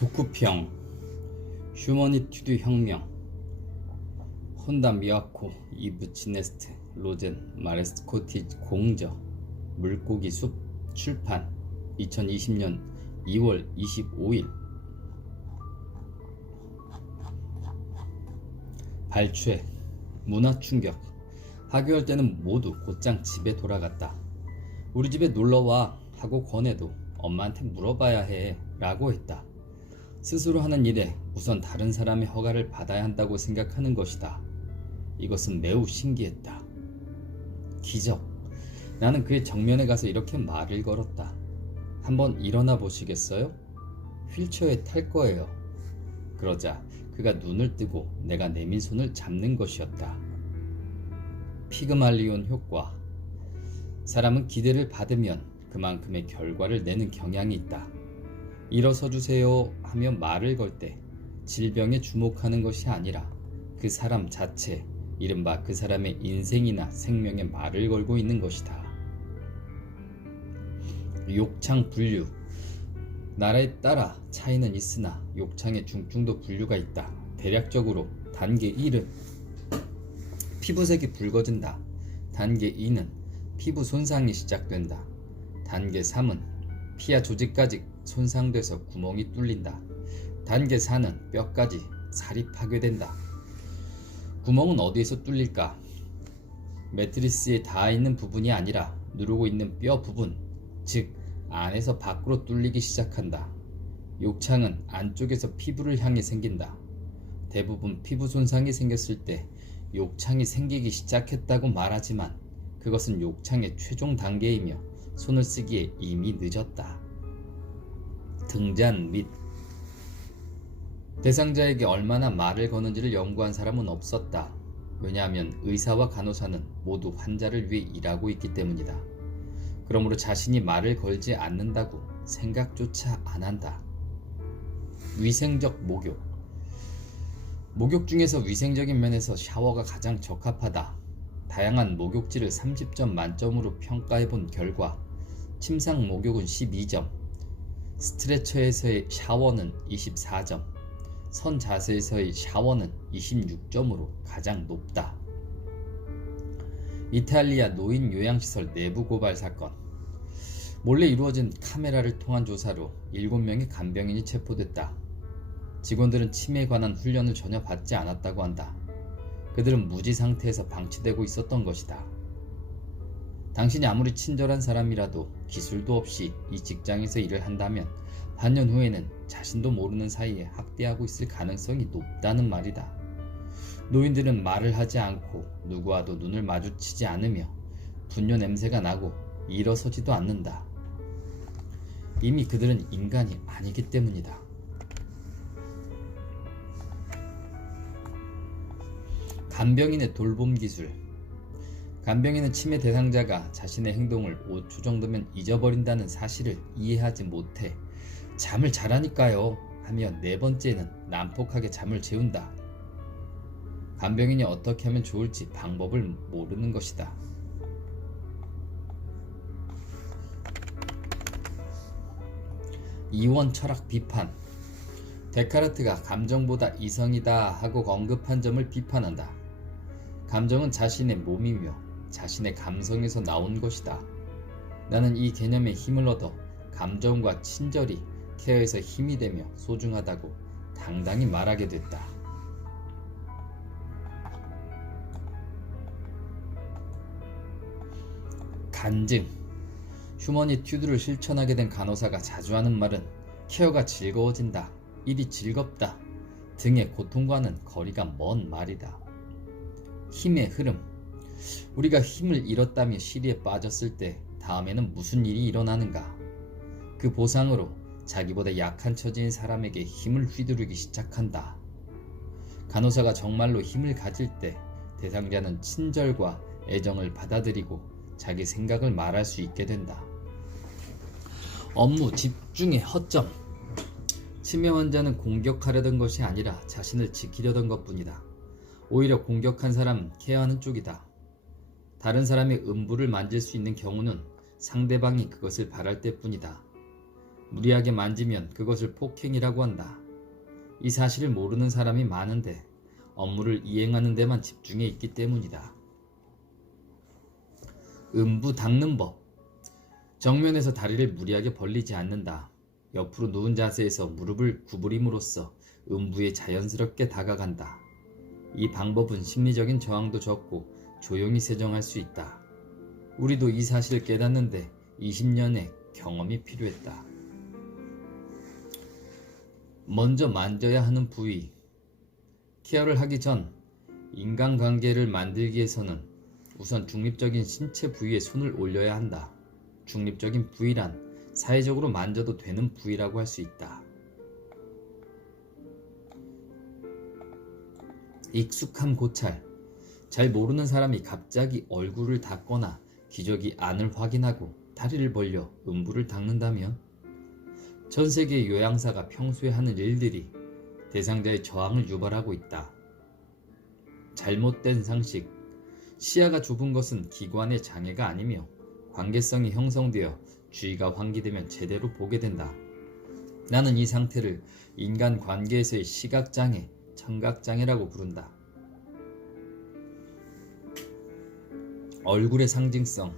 도쿠평, 휴머니튜드 혁명, 혼다 미와코, 이브 지네스트, 로젠, 마레스 코티즈 공저, 물고기 숲 출판 2020년 2월 25일. 발췌, 문화 충격. 하교할 때는 모두 곧장 집에 돌아갔다. 우리 집에 놀러와 하고 권해도 엄마한테 물어봐야 해 라고 했다. 스스로 하는 일에 우선 다른 사람의 허가를 받아야 한다고 생각하는 것이다. 이것은 매우 신기했다. 기적. 나는 그의 정면에 가서 이렇게 말을 걸었다. 한번 일어나 보시겠어요? 휠체어에 탈 거예요. 그러자 그가 눈을 뜨고 내가 내민 손을 잡는 것이었다. 피그말리온 효과. 사람은 기대를 받으면 그만큼의 결과를 내는 경향이 있다. 일어서 주세요 하며 말을 걸 때 질병에 주목하는 것이 아니라 그 사람 자체, 이른바 그 사람의 인생이나 생명에 말을 걸고 있는 것이다. 욕창 분류. 나라에 따라 차이는 있으나 욕창의 중증도 분류가 있다. 대략적으로 단계 1은 피부색이 붉어진다. 단계 2는 피부 손상이 시작된다. 단계 3은 피하 조직까지 손상돼서 구멍이 뚫린다. 단계 4는 뼈까지 살이 파괴된다. 구멍은 어디에서 뚫릴까? 매트리스에 닿아 있는 부분이 아니라 누르고 있는 뼈 부분, 즉 안에서 밖으로 뚫리기 시작한다. 욕창은 안쪽에서 피부를 향해 생긴다. 대부분 피부 손상이 생겼을 때 욕창이 생기기 시작했다고 말하지만 그것은 욕창의 최종 단계이며 손을 쓰기에 이미 늦었다. 등잔 및. 대상자에게 얼마나 말을 거는지를 연구한 사람은 없었다. 왜냐하면 의사와 간호사는 모두 환자를 위해 일하고 있기 때문이다. 그러므로 자신이 말을 걸지 않는다고 생각조차 안 한다. 위생적 목욕. 목욕 중에서 위생적인 면에서 샤워가 가장 적합하다. 다양한 목욕지를 30점 만점으로 평가해본 결과 침상 목욕은 12점, 스트레처에서의 샤워는 24점, 선 자세에서의 샤워는 26점으로 가장 높다. 이탈리아 노인 요양시설 내부 고발 사건. 몰래 이루어진 카메라를 통한 조사로 7명의 간병인이 체포됐다. 직원들은 치매에 관한 훈련을 전혀 받지 않았다고 한다. 그들은 무지 상태에서 방치되고 있었던 것이다. 당신이 아무리 친절한 사람이라도 기술도 없이 이 직장에서 일을 한다면 반년 후에는 자신도 모르는 사이에 학대하고 있을 가능성이 높다는 말이다. 노인들은 말을 하지 않고 누구와도 눈을 마주치지 않으며 분뇨 냄새가 나고 일어서지도 않는다. 이미 그들은 인간이 아니기 때문이다. 간병인의 돌봄 기술. 간병인은 치매 대상자가 자신의 행동을 5초 정도면 잊어버린다는 사실을 이해하지 못해 잠을 자라니까요 하며 4번째는 난폭하게 잠을 재운다. 간병인이 어떻게 하면 좋을지 방법을 모르는 것이다. 이원 철학 비판. 데카르트가 감정보다 이성이다 하고 언급한 점을 비판한다. 감정은 자신의 몸이며 자신의 감성에서 나온 것이다. 나는 이 개념에 힘을 얻어 감정과 친절이 케어에서 힘이 되며 소중하다고 당당히 말하게 됐다. 간증. 휴머니튜드를 실천하게 된 간호사가 자주 하는 말은 케어가 즐거워진다, 일이 즐겁다 등의 고통과는 거리가 먼 말이다. 힘의 흐름. 우리가 힘을 잃었다며 시리에 빠졌을 때 다음에는 무슨 일이 일어나는가? 그 보상으로 자기보다 약한 처지인 사람에게 힘을 휘두르기 시작한다. 간호사가 정말로 힘을 가질 때 대상자는 친절과 애정을 받아들이고 자기 생각을 말할 수 있게 된다. 업무 집중의 허점. 치매 환자는 공격하려던 것이 아니라 자신을 지키려던 것뿐이다. 오히려 공격한 사람은 케어하는 쪽이다. 다른 사람의 음부를 만질 수 있는 경우는 상대방이 그것을 바랄 때뿐이다. 무리하게 만지면 그것을 폭행이라고 한다. 이 사실을 모르는 사람이 많은데 업무를 이행하는 데만 집중해 있기 때문이다. 음부 닦는 법. 정면에서 다리를 무리하게 벌리지 않는다. 옆으로 누운 자세에서 무릎을 구부림으로써 음부에 자연스럽게 다가간다. 이 방법은 심리적인 저항도 적고 조용히 세정할 수 있다. 우리도 이 사실을 깨닫는데 20년의 경험이 필요했다. 먼저 만져야 하는 부위. 케어를 하기 전 인간관계를 만들기 위해서는 우선 중립적인 신체 부위에 손을 올려야 한다. 중립적인 부위란 사회적으로 만져도 되는 부위라고 할 수 있다. 익숙한 고찰. 잘 모르는 사람이 갑자기 얼굴을 닦거나 기저귀 안을 확인하고 다리를 벌려 음부를 닦는다면 전 세계의 요양사가 평소에 하는 일들이 대상자의 저항을 유발하고 있다. 잘못된 상식. 시야가 좁은 것은 기관의 장애가 아니며 관계성이 형성되어 주의가 환기되면 제대로 보게 된다. 나는 이 상태를 인간관계에서의 시각장애, 청각장애라고 부른다. 얼굴의 상징성.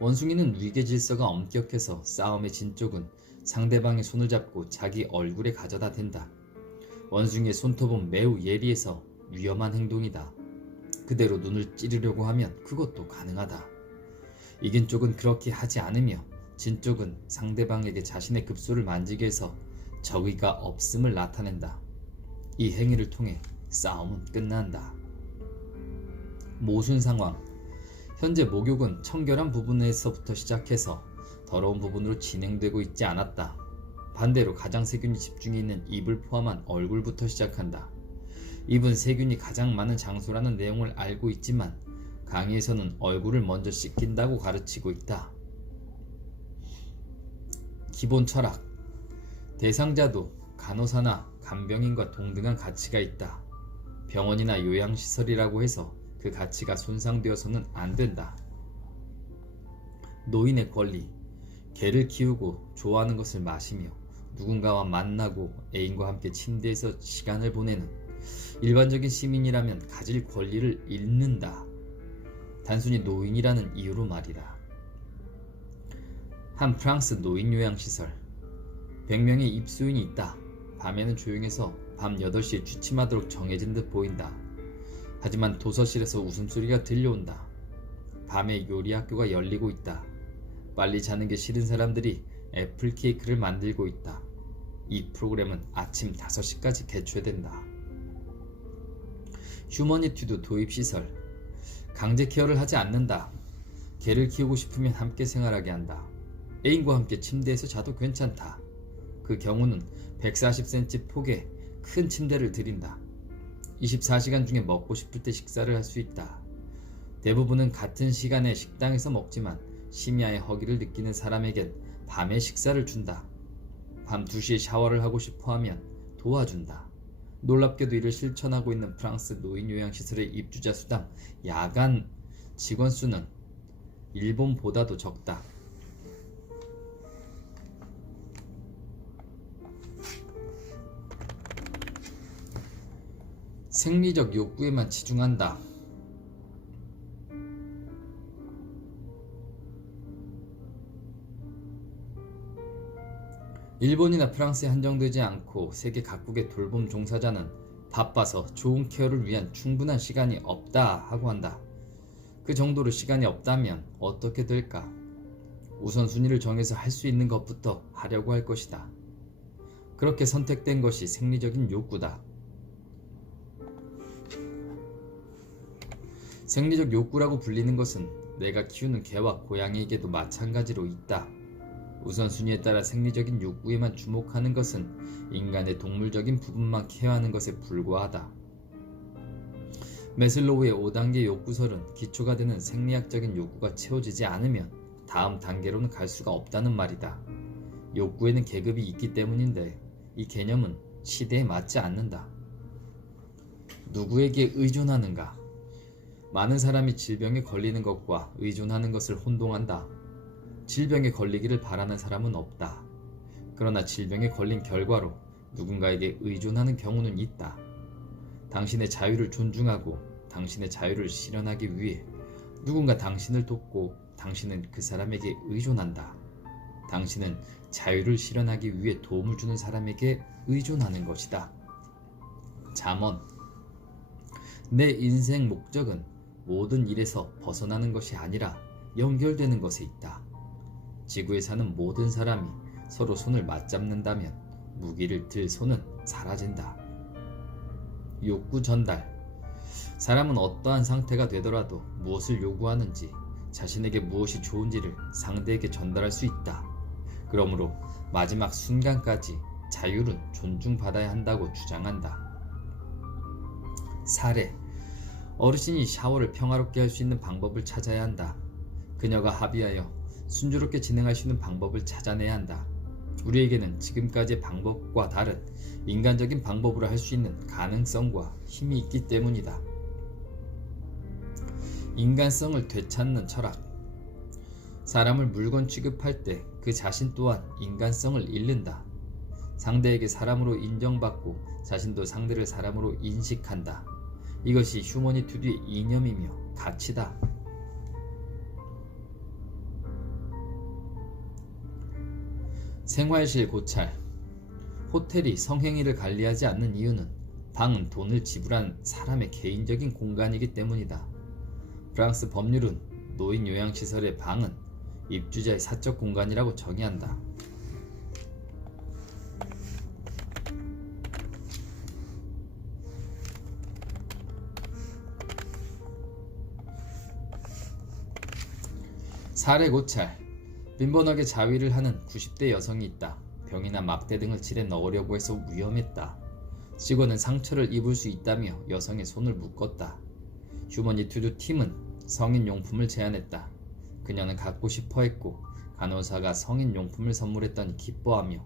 원숭이는 위계 질서가 엄격해서 싸움의 진쪽은 상대방의 손을 잡고 자기 얼굴에 가져다 댄다. 원숭이의 손톱은 매우 예리해서 위험한 행동이다. 그대로 눈을 찌르려고 하면 그것도 가능하다. 이긴 쪽은 그렇게 하지 않으며 진 쪽은 상대방에게 자신의 급소를 만지게 해서 적의가 없음을 나타낸다. 이 행위를 통해 싸움은 끝난다. 모순 상황. 현재 목욕은 청결한 부분에서부터 시작해서 더러운 부분으로 진행되고 있지 않았다. 반대로 가장 세균이 집중해 있는 입을 포함한 얼굴부터 시작한다. 입은 세균이 가장 많은 장소라는 내용을 알고 있지만 강의에서는 얼굴을 먼저 씻긴다고 가르치고 있다. 기본 철학. 대상자도 간호사나 간병인과 동등한 가치가 있다. 병원이나 요양시설이라고 해서 그 가치가 손상되어서는 안 된다. 노인의 권리. 개를 키우고 좋아하는 것을 마시며 누군가와 만나고 애인과 함께 침대에서 시간을 보내는 일반적인 시민이라면 가질 권리를 잃는다. 단순히 노인이라는 이유로 말이다. 한 프랑스 노인 요양시설. 100명의 입소인이 있다. 밤에는 조용해서 밤 8시에 취침하도록 정해진 듯 보인다. 하지만 도서실에서 웃음소리가 들려온다. 밤에 요리학교가 열리고 있다. 빨리 자는 게 싫은 사람들이 애플 케이크를 만들고 있다. 이 프로그램은 아침 5시까지 개최된다. 휴머니티드 도입시설. 강제 케어를 하지 않는다. 개를 키우고 싶으면 함께 생활하게 한다. 애인과 함께 침대에서 자도 괜찮다. 그 경우는 140cm 폭의 큰 침대를 드린다. 24시간 중에 먹고 싶을 때 식사를 할 수 있다. 대부분은 같은 시간에 식당에서 먹지만 심야의 허기를 느끼는 사람에겐 밤에 식사를 준다. 밤 2시에 샤워를 하고 싶어하면 도와준다. 놀랍게도 이를 실천하고 있는 프랑스 노인요양시설의 입주자 수당 야간 직원 수는 일본보다도 적다. 생리적 욕구에만 치중한다. 일본이나 프랑스에 한정되지 않고 세계 각국의 돌봄 종사자는 바빠서 좋은 케어를 위한 충분한 시간이 없다 하고 한다. 그 정도로 시간이 없다면 어떻게 될까? 우선순위를 정해서 할 수 있는 것부터 하려고 할 것이다. 그렇게 선택된 것이 생리적인 욕구다. 생리적 욕구라고 불리는 것은 내가 키우는 개와 고양이에게도 마찬가지로 있다. 우선순위에 따라 생리적인 욕구에만 주목하는 것은 인간의 동물적인 부분만 케어하는 것에 불과하다. 매슬로우의 5단계 욕구설은 기초가 되는 생리학적인 욕구가 채워지지 않으면 다음 단계로는 갈 수가 없다는 말이다. 욕구에는 계급이 있기 때문인데 이 개념은 시대에 맞지 않는다. 누구에게 의존하는가? 많은 사람이 질병에 걸리는 것과 의존하는 것을 혼동한다. 질병에 걸리기를 바라는 사람은 없다. 그러나 질병에 걸린 결과로 누군가에게 의존하는 경우는 있다. 당신의 자유를 존중하고 당신의 자유를 실현하기 위해 누군가 당신을 돕고 당신은 그 사람에게 의존한다. 당신은 자유를 실현하기 위해 도움을 주는 사람에게 의존하는 것이다. 잠언. 내 인생 목적은 모든 일에서 벗어나는 것이 아니라 연결되는 것에 있다. 지구에 사는 모든 사람이 서로 손을 맞잡는다면 무기를 들 손은 사라진다. 욕구 전달. 사람은 어떠한 상태가 되더라도 무엇을 요구하는지, 자신에게 무엇이 좋은지를 상대에게 전달할 수 있다. 그러므로 마지막 순간까지 자유는 존중받아야 한다고 주장한다. 사례. 어르신이 샤워를 평화롭게 할 수 있는 방법을 찾아야 한다. 그녀가 합의하여 순조롭게 진행할 수 있는 방법을 찾아내야 한다. 우리에게는 지금까지의 방법과 다른 인간적인 방법으로 할 수 있는 가능성과 힘이 있기 때문이다. 인간성을 되찾는 철학. 사람을 물건 취급할 때 그 자신 또한 인간성을 잃는다. 상대에게 사람으로 인정받고 자신도 상대를 사람으로 인식한다. 이것이 휴머니투드의 이념이며 가치다. 생활실 고찰. 호텔이 성행위를 관리하지 않는 이유는 방은 돈을 지불한 사람의 개인적인 공간이기 때문이다. 프랑스 법률은 노인 요양시설의 방은 입주자의 사적 공간이라고 정의한다. 사례 고찰. 빈번하게 자위를 하는 90대 여성이 있다. 병이나 막대 등을 질에 넣으려고 해서 위험했다. 직원은 상처를 입을 수 있다며 여성의 손을 묶었다. 휴머니투드 팀은 성인용품을 제안했다. 그녀는 갖고 싶어 했고 간호사가 성인용품을 선물했더니 기뻐하며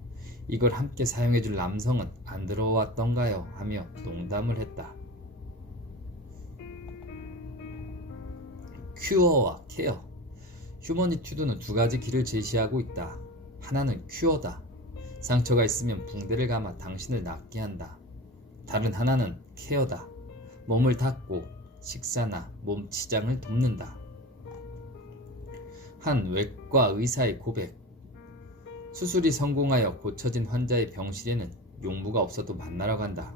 이걸 함께 사용해줄 남성은 안 들어왔던가요? 하며 농담을 했다. 큐어와 케어. 휴머니투드는 두 가지 길을 제시하고 있다. 하나는 큐어다. 상처가 있으면 붕대를 감아 당신을 낫게 한다. 다른 하나는 케어다. 몸을 닦고 식사나 몸 치장을 돕는다. 한 외과 의사의 고백. 수술이 성공하여 고쳐진 환자의 병실에는 용무가 없어도 만나러 간다.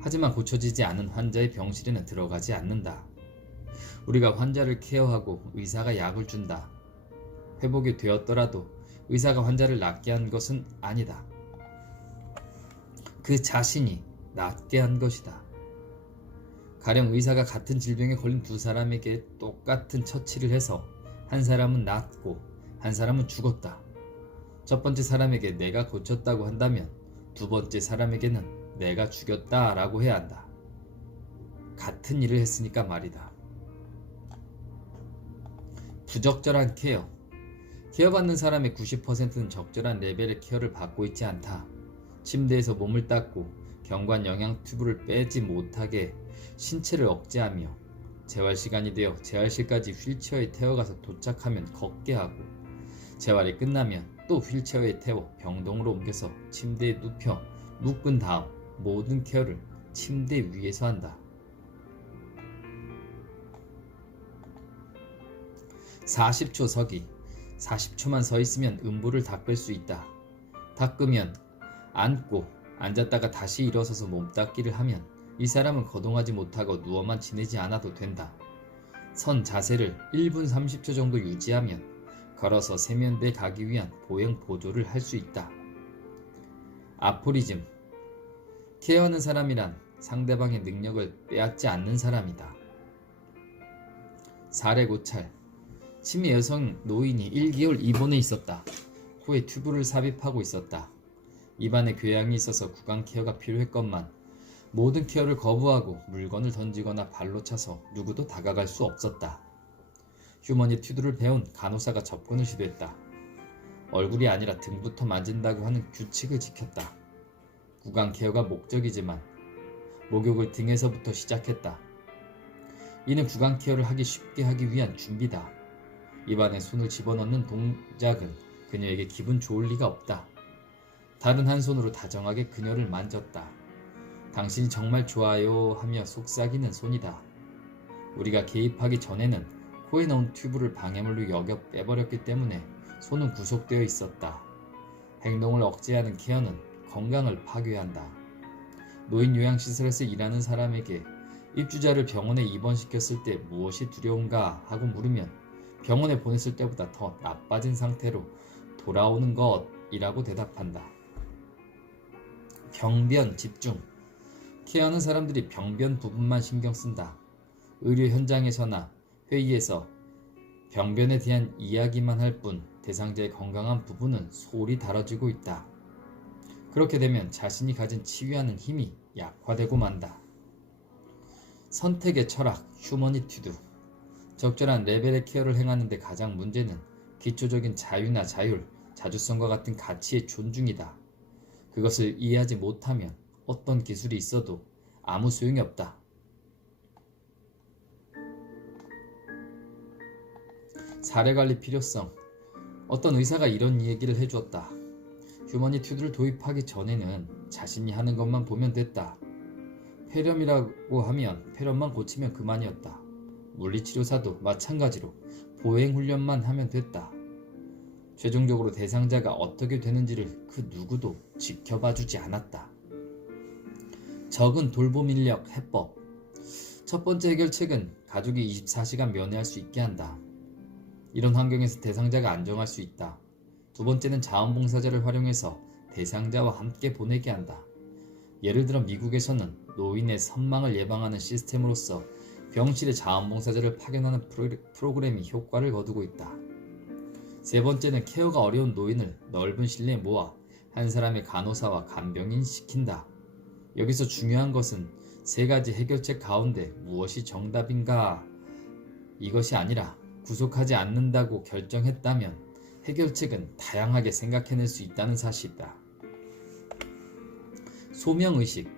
하지만 고쳐지지 않은 환자의 병실에는 들어가지 않는다. 우리가 환자를 케어하고 의사가 약을 준다. 회복이 되었더라도 의사가 환자를 낫게 한 것은 아니다. 그 자신이 낫게 한 것이다. 가령 의사가 같은 질병에 걸린 두 사람에게 똑같은 처치를 해서 한 사람은 낫고 한 사람은 죽었다. 첫 번째 사람에게 내가 고쳤다고 한다면 두 번째 사람에게는 내가 죽였다 라고 해야 한다. 같은 일을 했으니까 말이다. 부적절한 케어. 케어받는 사람의 90%는 적절한 레벨의 케어를 받고 있지 않다. 침대에서 몸을 닦고 경관 영양 튜브를 빼지 못하게 신체를 억제하며 재활시간이 되어 재활실까지 휠체어에 태워가서 도착하면 걷게 하고 재활이 끝나면 또 휠체어에 태워 병동으로 옮겨서 침대에 눕혀 묶은 다음 모든 케어를 침대 위에서 한다. 40초 서기. 40초만 서 있으면 음부를 닦을 수 있다. 닦으면 앉고 앉았다가 다시 일어서서 몸 닦기를 하면 이 사람은 거동하지 못하고 누워만 지내지 않아도 된다. 선 자세를 1분 30초 정도 유지하면 걸어서 세면대에 가기 위한 보행 보조를 할 수 있다. 아포리즘. 케어하는 사람이란 상대방의 능력을 빼앗지 않는 사람이다. 사례 고찰. 치매 여성 노인이 1개월 입원해 있었다. 코에 튜브를 삽입하고 있었다. 입안에 궤양이 있어서 구강 케어가 필요했건만 모든 케어를 거부하고 물건을 던지거나 발로 차서 누구도 다가갈 수 없었다. 휴머니투드를 배운 간호사가 접근을 시도했다. 얼굴이 아니라 등부터 만진다고 하는 규칙을 지켰다. 구강 케어가 목적이지만 목욕을 등에서부터 시작했다. 이는 구강 케어를 하기 쉽게 하기 위한 준비다. 입안에 손을 집어넣는 동작은 그녀에게 기분 좋을 리가 없다. 다른 한 손으로 다정하게 그녀를 만졌다. 당신이 정말 좋아요 하며 속삭이는 손이다. 우리가 개입하기 전에는 코에 넣은 튜브를 방해물로 여겨 빼버렸기 때문에 손은 구속되어 있었다. 행동을 억제하는 케어는 건강을 파괴한다. 노인 요양시설에서 일하는 사람에게 입주자를 병원에 입원시켰을 때 무엇이 두려운가 하고 물으면 병원에 보냈을 때보다 더 나빠진 상태로 돌아오는 것이라고 대답한다. 병변 집중. 케어하는 사람들이 병변 부분만 신경 쓴다. 의료 현장에서나 회의에서 병변에 대한 이야기만 할 뿐 대상자의 건강한 부분은 소홀히 다뤄지고 있다. 그렇게 되면 자신이 가진 치유하는 힘이 약화되고 만다. 선택의 철학, 휴머니튜드. 적절한 레벨의 케어를 행하는 데 가장 문제는 기초적인 자유나 자율, 자주성과 같은 가치의 존중이다. 그것을 이해하지 못하면 어떤 기술이 있어도 아무 소용이 없다. 사례관리 필요성. 어떤 의사가 이런 얘기를 해주었다. 휴머니튜드를 도입하기 전에는 자신이 하는 것만 보면 됐다. 폐렴이라고 하면 폐렴만 고치면 그만이었다. 물리치료사도 마찬가지로 보행훈련만 하면 됐다. 최종적으로 대상자가 어떻게 되는지를 그 누구도 지켜봐주지 않았다. 적은 돌봄 인력 해법. 첫 번째 해결책은 가족이 24시간 면회할 수 있게 한다. 이런 환경에서 대상자가 안정할 수 있다. 두 번째는 자원봉사자를 활용해서 대상자와 함께 보내게 한다. 예를 들어 미국에서는 노인의 선망을 예방하는 시스템으로서 병실에 자원봉사자를 파견하는 프로그램이 효과를 거두고 있다. 세 번째는 케어가 어려운 노인을 넓은 실내에 모아 한 사람의 간호사와 간병인 시킨다. 여기서 중요한 것은 세 가지 해결책 가운데 무엇이 정답인가? 이것이 아니라 구속하지 않는다고 결정했다면 해결책은 다양하게 생각해낼 수 있다는 사실이다. 소명의식.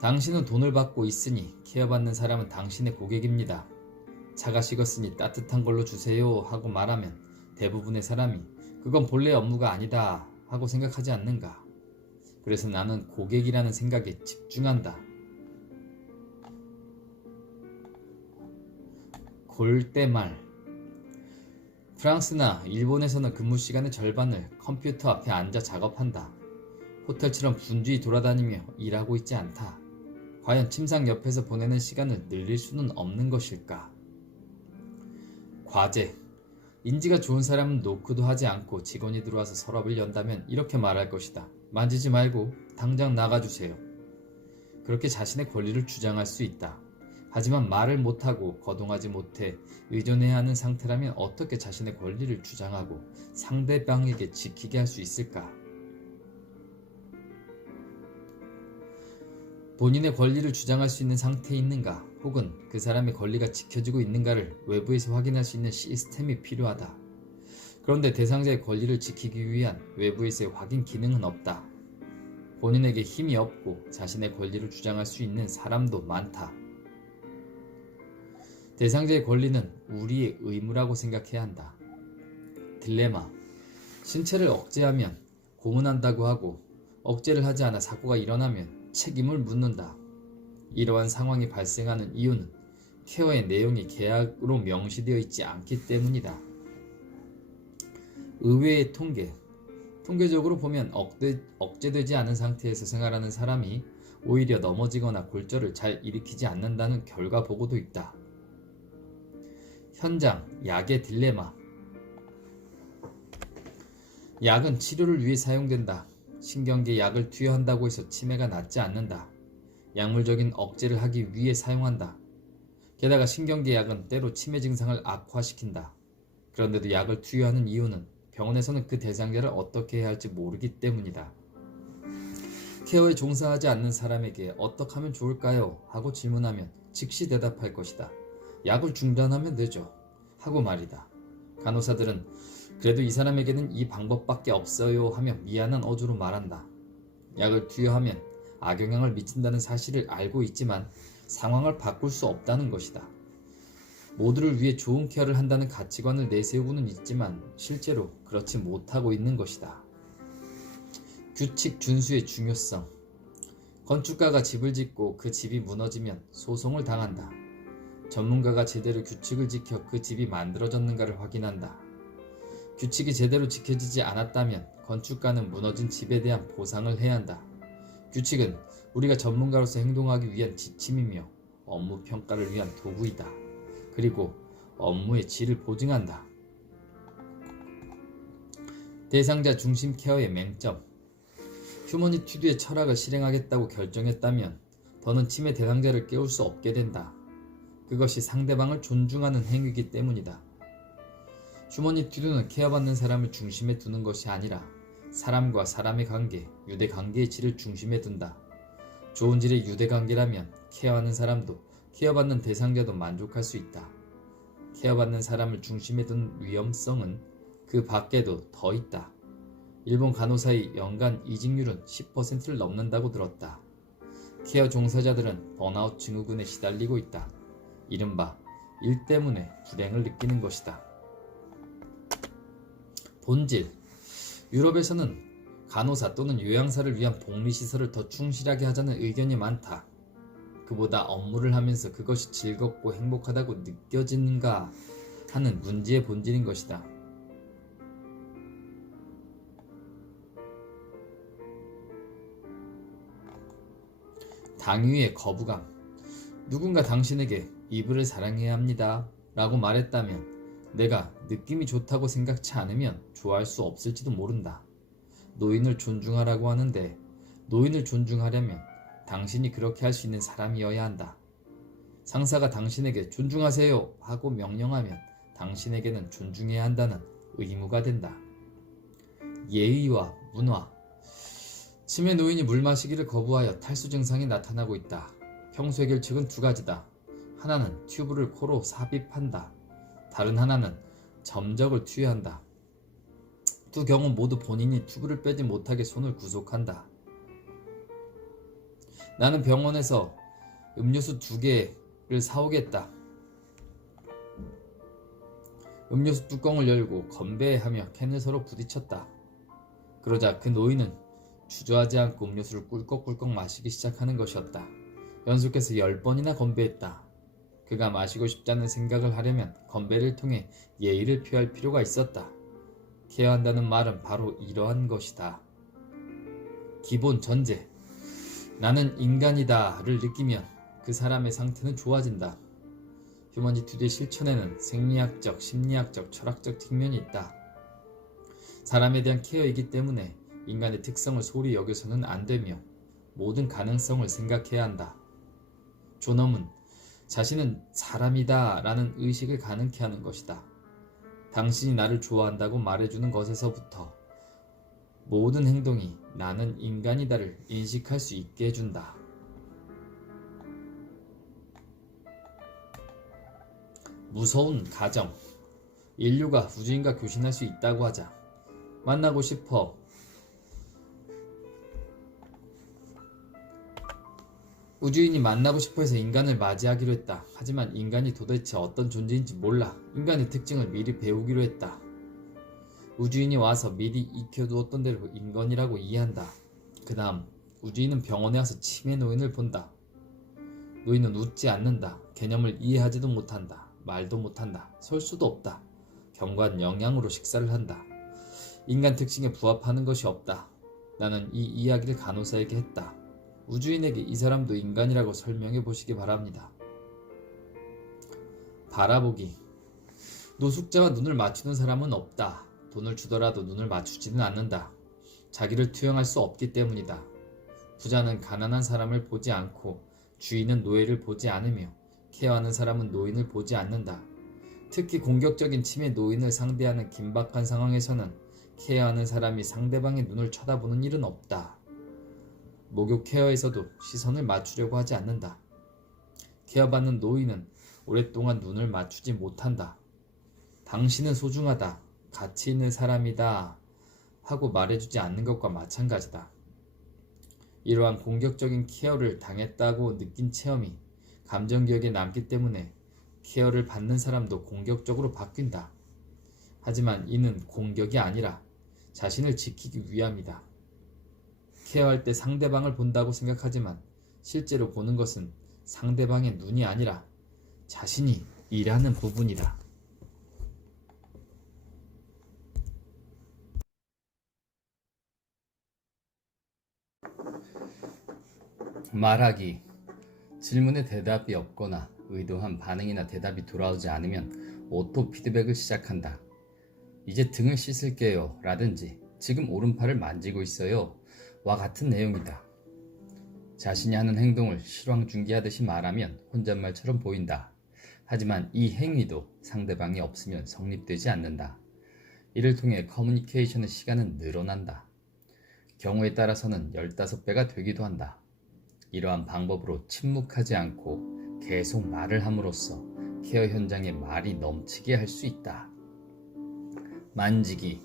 당신은 돈을 받고 있으니 케어받는 사람은 당신의 고객입니다. 차가 식었으니 따뜻한 걸로 주세요 하고 말하면 대부분의 사람이 그건 본래 업무가 아니다 하고 생각하지 않는가? 그래서 나는 고객이라는 생각에 집중한다. 골대말. 프랑스나 일본에서는 근무 시간의 절반을 컴퓨터 앞에 앉아 작업한다. 호텔처럼 분주히 돌아다니며 일하고 있지 않다. 과연 침상 옆에서 보내는 시간을 늘릴 수는 없는 것일까? 과제. 인지가 좋은 사람은 노크도 하지 않고 직원이 들어와서 서랍을 연다면 이렇게 말할 것이다. 만지지 말고 당장 나가주세요. 그렇게 자신의 권리를 주장할 수 있다. 하지만 말을 못하고 거동하지 못해 의존해야 하는 상태라면 어떻게 자신의 권리를 주장하고 상대방에게 지키게 할 수 있을까? 본인의 권리를 주장할 수 있는 상태에 있는가, 혹은 그 사람의 권리가 지켜지고 있는가를 외부에서 확인할 수 있는 시스템이 필요하다. 그런데 대상자의 권리를 지키기 위한 외부에서의 확인 기능은 없다. 본인에게 힘이 없고 자신의 권리를 주장할 수 있는 사람도 많다. 대상자의 권리는 우리의 의무라고 생각해야 한다. 딜레마. 신체를 억제하면 고문한다고 하고 억제를 하지 않아 사고가 일어나면 책임을 묻는다. 이러한 상황이 발생하는 이유는 케어의 내용이 계약으로 명시되어 있지 않기 때문이다. 의외의 통계. 통계적으로 보면 억제되지 않은 상태에서 생활하는 사람이 오히려 넘어지거나 골절을 잘 일으키지 않는다는 결과 보고도 있다. 현장, 약의 딜레마. 약은 치료를 위해 사용된다. 신경계 약을 투여한다고 해서 치매가 낫지 않는다. 약물적인 억제를 하기 위해 사용한다. 게다가 신경계 약은 때로 치매 증상을 악화시킨다. 그런데도 약을 투여하는 이유는 병원에서는 그 대상자를 어떻게 해야 할지 모르기 때문이다. 케어에 종사하지 않는 사람에게 어떻게 하면 좋을까요? 하고 질문하면 즉시 대답할 것이다. 약을 중단하면 되죠. 하고 말이다. 간호사들은 그래도 이 사람에게는 이 방법밖에 없어요 하며 미안한 어조로 말한다. 약을 투여하면 악영향을 미친다는 사실을 알고 있지만 상황을 바꿀 수 없다는 것이다. 모두를 위해 좋은 케어를 한다는 가치관을 내세우고는 있지만 실제로 그렇지 못하고 있는 것이다. 규칙 준수의 중요성. 건축가가 집을 짓고 그 집이 무너지면 소송을 당한다. 전문가가 제대로 규칙을 지켜 그 집이 만들어졌는가를 확인한다. 규칙이 제대로 지켜지지 않았다면 건축가는 무너진 집에 대한 보상을 해야 한다. 규칙은 우리가 전문가로서 행동하기 위한 지침이며 업무 평가를 위한 도구이다. 그리고 업무의 질을 보증한다. 대상자 중심 케어의 맹점. 휴머니티드의 철학을 실행하겠다고 결정했다면 더는 치매 대상자를 깨울 수 없게 된다. 그것이 상대방을 존중하는 행위이기 때문이다. 휴머니티드는 케어받는 사람을 중심에 두는 것이 아니라 사람과 사람의 관계, 유대관계의 질을 중심에 둔다. 좋은 질의 유대관계라면 케어하는 사람도 케어받는 대상자도 만족할 수 있다. 케어받는 사람을 중심에 둔 위험성은 그 밖에도 더 있다. 일본 간호사의 연간 이직률은 10%를 넘는다고 들었다. 케어 종사자들은 번아웃 증후군에 시달리고 있다. 이른바 일 때문에 불행을 느끼는 것이다. 본질. 유럽에서는 간호사 또는 요양사를 위한 복리시설을 더 충실하게 하자는 의견이 많다. 그보다 업무를 하면서 그것이 즐겁고 행복하다고 느껴지는가 하는 문제의 본질인 것이다. 당위의 거부감. 누군가 당신에게 이불을 사랑해야 합니다 라고 말했다면 내가 느낌이 좋다고 생각치 않으면 좋아할 수 없을지도 모른다. 노인을 존중하라고 하는데 노인을 존중하려면 당신이 그렇게 할 수 있는 사람이어야 한다. 상사가 당신에게 존중하세요 하고 명령하면 당신에게는 존중해야 한다는 의무가 된다. 예의와 문화. 치매 노인이 물 마시기를 거부하여 탈수 증상이 나타나고 있다. 평소 해결책은 두 가지다. 하나는 튜브를 코로 삽입한다. 다른 하나는 점적을 투여한다. 두 경우 모두 본인이 튜브를 빼지 못하게 손을 구속한다. 나는 병원에서 음료수 2개를 사오겠다. 음료수 뚜껑을 열고 건배하며 캔을 서로 부딪혔다. 그러자 그 노인은 주저하지 않고 음료수를 꿀꺽꿀꺽 마시기 시작하는 것이었다. 연속해서 10번이나 건배했다. 그가 마시고 싶지 않은 생각을 하려면 건배를 통해 예의를 표할 필요가 있었다. 케어한다는 말은 바로 이러한 것이다. 기본 전제. 나는 인간이다를 느끼면 그 사람의 상태는 좋아진다. 휴머니티드의 실천에는 생리학적, 심리학적, 철학적 측면이 있다. 사람에 대한 케어이기 때문에 인간의 특성을 소홀히 여겨서는 안 되며 모든 가능성을 생각해야 한다. 존엄은 자신은 사람이다 라는 의식을 가능케 하는 것이다. 당신이 나를 좋아한다고 말해주는 것에서부터 모든 행동이 나는 인간이다를 인식할 수 있게 해준다. 무서운 가정. 인류가 우주인과 교신할 수 있다고 하자. 만나고 싶어. 우주인이 만나고 싶어 해서 인간을 맞이하기로 했다. 하지만 인간이 도대체 어떤 존재인지 몰라. 인간의 특징을 미리 배우기로 했다. 우주인이 와서 미리 익혀두었던 대로 인간이라고 이해한다. 그 다음 우주인은 병원에 와서 치매 노인을 본다. 노인은 웃지 않는다. 개념을 이해하지도 못한다. 말도 못한다. 설 수도 없다. 경관 영양으로 식사를 한다. 인간 특징에 부합하는 것이 없다. 나는 이 이야기를 간호사에게 했다. 우주인에게 이 사람도 인간이라고 설명해 보시기 바랍니다. 바라보기. 노숙자와 눈을 맞추는 사람은 없다. 돈을 주더라도 눈을 맞추지는 않는다. 자기를 투영할 수 없기 때문이다. 부자는 가난한 사람을 보지 않고 주인은 노예를 보지 않으며 케어하는 사람은 노인을 보지 않는다. 특히 공격적인 치매 노인을 상대하는 긴박한 상황에서는 케어하는 사람이 상대방의 눈을 쳐다보는 일은 없다. 목욕 케어에서도 시선을 맞추려고 하지 않는다. 케어받는 노인은 오랫동안 눈을 맞추지 못한다. 당신은 소중하다, 가치 있는 사람이다 하고 말해주지 않는 것과 마찬가지다. 이러한 공격적인 케어를 당했다고 느낀 체험이 감정기억에 남기 때문에 케어를 받는 사람도 공격적으로 바뀐다. 하지만 이는 공격이 아니라 자신을 지키기 위함이다. 케어할 때 상대방을 본다고 생각하지만 실제로 보는 것은 상대방의 눈이 아니라 자신이 일하는 부분이다. 말하기. 질문에 대답이 없거나 의도한 반응이나 대답이 돌아오지 않으면 오토 피드백을 시작한다. 이제 등을 씻을게요 라든지 지금 오른팔을 만지고 있어요 와 같은 내용이다. 자신이 하는 행동을 실황중계하듯이 말하면 혼잣말처럼 보인다. 하지만 이 행위도 상대방이 없으면 성립되지 않는다. 이를 통해 커뮤니케이션의 시간은 늘어난다. 경우에 따라서는 15배가 되기도 한다. 이러한 방법으로 침묵하지 않고 계속 말을 함으로써 케어 현장에 말이 넘치게 할 수 있다. 만지기.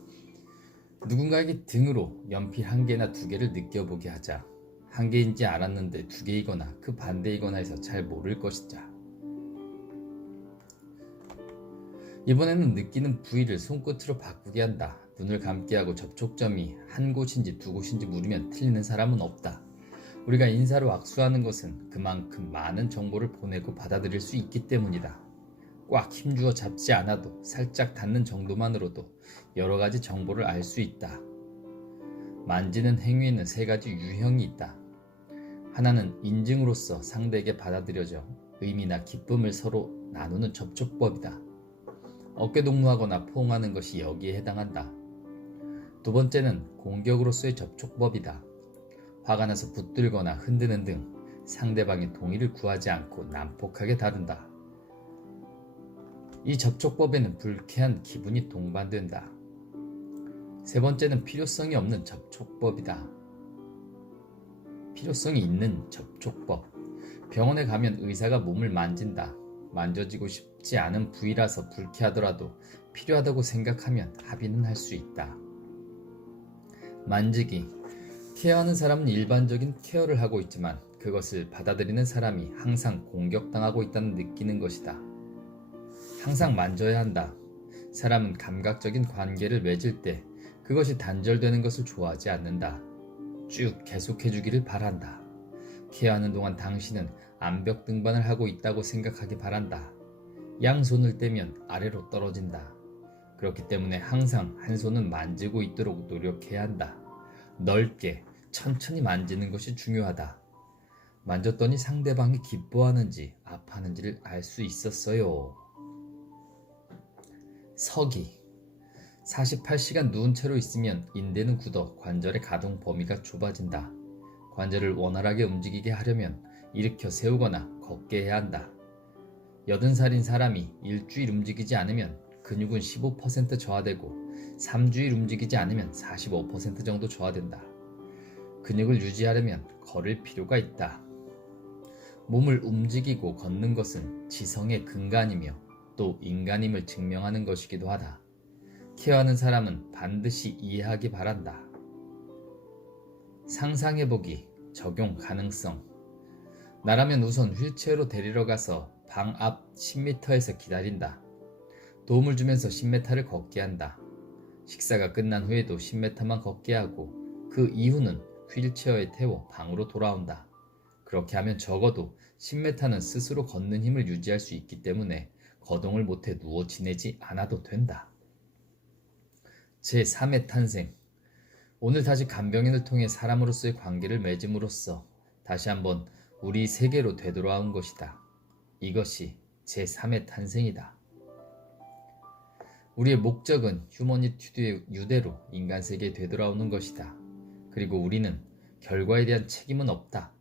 누군가에게 등으로 연필 1개나 2개를 느껴보게 하자. 1개인지 알았는데 2개이거나 그 반대이거나 해서 잘 모를 것이다. 이번에는 느끼는 부위를 손끝으로 바꾸게 한다. 눈을 감게 하고 접촉점이 한 곳인지 2곳인지 물으면 틀리는 사람은 없다. 우리가 인사로 악수하는 것은 그만큼 많은 정보를 보내고 받아들일 수 있기 때문이다. 꽉 힘주어 잡지 않아도 살짝 닿는 정도만으로도 여러 가지 정보를 알 수 있다. 만지는 행위에는 3가지 유형이 있다. 하나는 인증으로서 상대에게 받아들여져 의미나 기쁨을 서로 나누는 접촉법이다. 어깨동무하거나 포옹하는 것이 여기에 해당한다. 두 번째는 공격으로서의 접촉법이다. 화가 나서 붙들거나 흔드는 등 상대방의 동의를 구하지 않고 난폭하게 다룬다. 이 접촉법에는 불쾌한 기분이 동반된다. 세 번째는 필요성이 없는 접촉법이다. 필요성이 있는 접촉법. 병원에 가면 의사가 몸을 만진다. 만져지고 싶지 않은 부위라서 불쾌하더라도 필요하다고 생각하면 합의는 할 수 있다. 만지기. 케어하는 사람은 일반적인 케어를 하고 있지만 그것을 받아들이는 사람이 항상 공격당하고 있다는 느끼는 것이다. 항상 만져야 한다. 사람은 감각적인 관계를 맺을 때 그것이 단절되는 것을 좋아하지 않는다. 쭉 계속해주기를 바란다. 케어하는 동안 당신은 암벽 등반을 하고 있다고 생각하기 바란다. 양손을 떼면 아래로 떨어진다. 그렇기 때문에 항상 한 손은 만지고 있도록 노력해야 한다. 넓게 천천히 만지는 것이 중요하다. 만졌더니 상대방이 기뻐하는지 아파하는지를 알 수 있었어요. 서기. 48시간 누운 채로 있으면 인대는 굳어 관절의 가동 범위가 좁아진다. 관절을 원활하게 움직이게 하려면 일으켜 세우거나 걷게 해야 한다. 80살인 사람이 일주일 움직이지 않으면 근육은 15% 저하되고 3주일 움직이지 않으면 45% 정도 저하된다. 근육을 유지하려면 걸을 필요가 있다. 몸을 움직이고 걷는 것은 지성의 근간이며 또 인간임을 증명하는 것이기도 하다. 케어하는 사람은 반드시 이해하기 바란다. 상상해보기, 적용 가능성. 나라면 우선 휠체어로 데리러 가서 방 앞 10m에서 기다린다. 도움을 주면서 10m를 걷게 한다. 식사가 끝난 후에도 10m만 걷게 하고 그 이후는 휠체어에 태워 방으로 돌아온다. 그렇게 하면 적어도 10m는 스스로 걷는 힘을 유지할 수 있기 때문에 거동을 못해 누워 지내지 않아도 된다. 제3의 탄생. 오늘 다시 간병인을 통해 사람으로서의 관계를 맺음으로써 다시 한번 우리 세계로 되돌아온 것이다. 이것이 제3의 탄생이다. 우리의 목적은 휴머니튜드의 유대로 인간 세계에 되돌아오는 것이다. 그리고 우리는 결과에 대한 책임은 없다.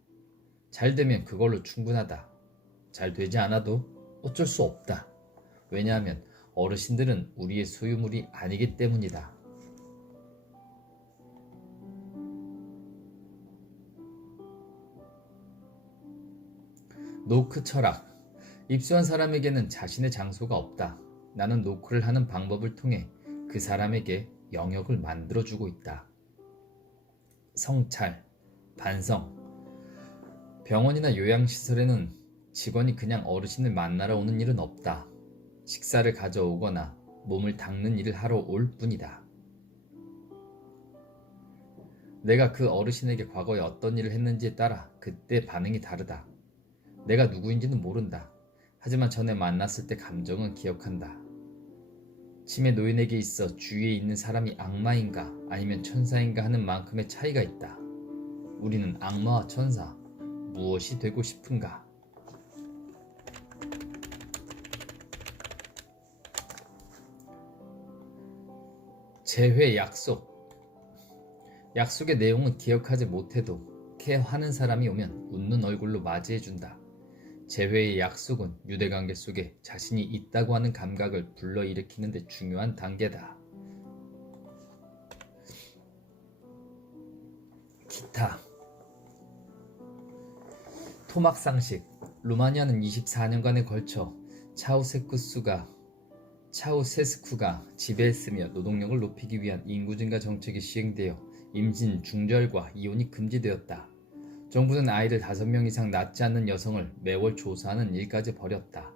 잘 되면 그걸로 충분하다. 잘 되지 않아도 어쩔 수 없다. 왜냐하면 어르신들은 우리의 소유물이 아니기 때문이다. 노크 철학. 입수한 사람에게는 자신의 장소가 없다. 나는 노크를 하는 방법을 통해 그 사람에게 영역을 만들어주고 있다. 성찰, 반성. 병원이나 요양시설에는 직원이 그냥 어르신을 만나러 오는 일은 없다. 식사를 가져오거나 몸을 닦는 일을 하러 올 뿐이다. 내가 그 어르신에게 과거에 어떤 일을 했는지에 따라 그때 반응이 다르다. 내가 누구인지는 모른다. 하지만 전에 만났을 때 감정은 기억한다. 치매 노인에게 있어 주위에 있는 사람이 악마인가 아니면 천사인가 하는 만큼의 차이가 있다. 우리는 악마와 천사, 무엇이 되고 싶은가? 재회 약속. 약속의 내용은 기억하지 못해도 화는 사람이 오면 웃는 얼굴로 맞이해준다. 재회의 약속은 유대관계 속에 자신이 있다고 하는 감각을 불러일으키는 데 중요한 단계다. 기타. 토막상식. 루마니아는 24년간에 걸쳐 차우세스쿠가 지배했으며 노동력을 높이기 위한 인구 증가 정책이 시행되어 임신, 중절과 이혼이 금지되었다. 정부는 아이를 5명 이상 낳지 않는 여성을 매월 조사하는 일까지 벌였다.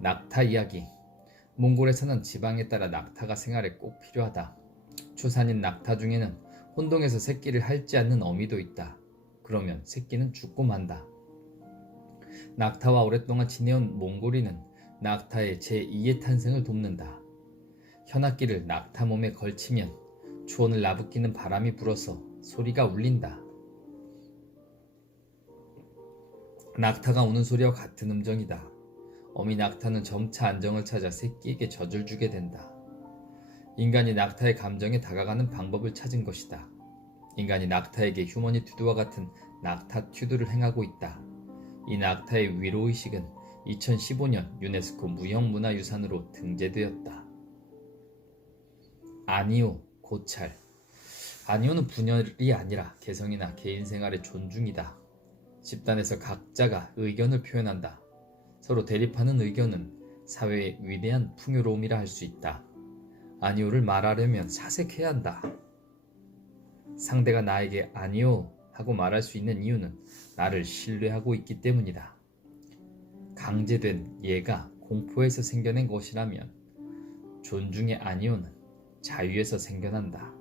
낙타 이야기. 몽골에서는 지방에 따라 낙타가 생활에 꼭 필요하다. 추산인 낙타 중에는 혼동해서 새끼를 핥지 않는 어미도 있다. 그러면 새끼는 죽고 만다. 낙타와 오랫동안 지내온 몽골인은 낙타의 제2의 탄생을 돕는다. 현악기를 낙타 몸에 걸치면 초원을 나부끼는 바람이 불어서 소리가 울린다. 낙타가 우는 소리와 같은 음정이다. 어미 낙타는 점차 안정을 찾아 새끼에게 젖을 주게 된다. 인간이 낙타의 감정에 다가가는 방법을 찾은 것이다. 인간이 낙타에게 휴머니투드와 같은 낙타튜드를 행하고 있다. 이 낙타의 위로의식은 2015년 유네스코 무형문화유산으로 등재되었다. 아니오, 고찰. 아니오는 분열이 아니라 개성이나 개인생활의 존중이다. 집단에서 각자가 의견을 표현한다. 서로 대립하는 의견은 사회의 위대한 풍요로움이라 할 수 있다. 아니오를 말하려면 사색해야 한다. 상대가 나에게 아니오 하고 말할 수 있는 이유는 나를 신뢰하고 있기 때문이다. 강제된 예가 공포에서 생겨낸 것이라면 존중의 아니오는 자유에서 생겨난다.